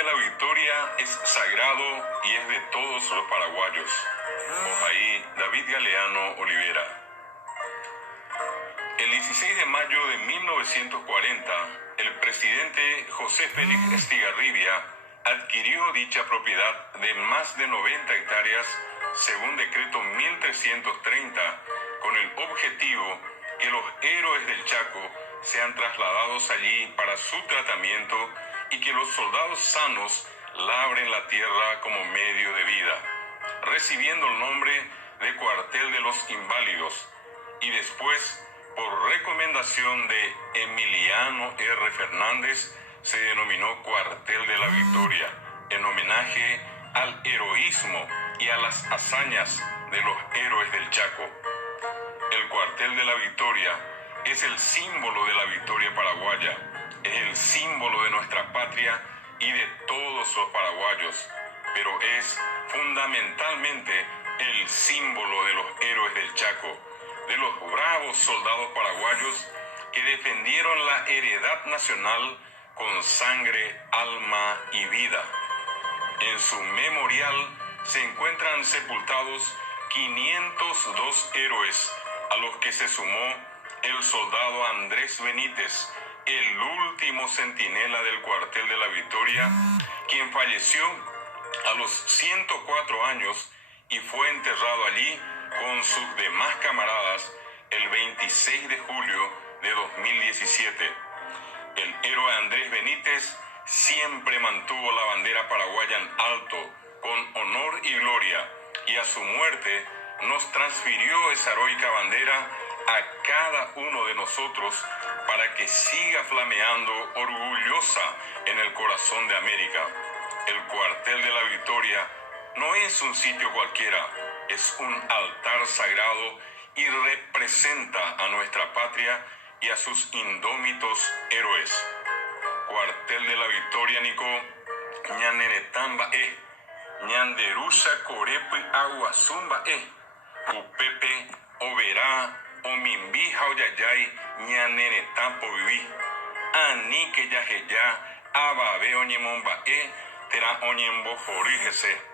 de la Victoria es sagrado y es de todos los paraguayos. Ojaí, David Galeano Olivera. El 16 de mayo de 1940, el presidente José Félix Estigarribia adquirió dicha propiedad de más de 90 hectáreas según decreto 1330, con el objetivo que los héroes del Chaco sean trasladados allí para su tratamiento y que los soldados sanos labren la tierra como medio de vida, recibiendo el nombre de Cuartel de los Inválidos, y después, por recomendación de Emiliano R. Fernández, se denominó Cuartel de la Victoria, en homenaje al heroísmo y a las hazañas de los héroes del Chaco. El Cuartel de la Victoria es el símbolo de la victoria paraguaya, es el símbolo de nuestra patria y de todos los paraguayos, pero es fundamentalmente el símbolo de los héroes del Chaco, de los bravos soldados paraguayos que defendieron la heredad nacional con sangre, alma y vida. En su memorial se encuentran sepultados 502 héroes, a los que se sumó el soldado Andrés Benítez, el último centinela del Cuartel de la Victoria, quien falleció a los 104 años y fue enterrado allí con sus demás camaradas el 26 de julio de 2017. El héroe Andrés Benítez siempre mantuvo la bandera paraguaya en alto, con honor y gloria, y a su muerte nos transfirió esa heroica bandera a cada uno de nosotros para que siga flameando orgullosa en el corazón de América. El Cuartel de la Victoria no es un sitio cualquiera, es un altar sagrado y representa a nuestra patria y a sus indómitos héroes. Cuartel de la Victoria, Nico, ñaneretamba ñanderusa corepe aguazumba upepe overá omimbi jauyayay ñaneretampo viví ani que yajeya ababe oñemomba tera oñembo foríjese.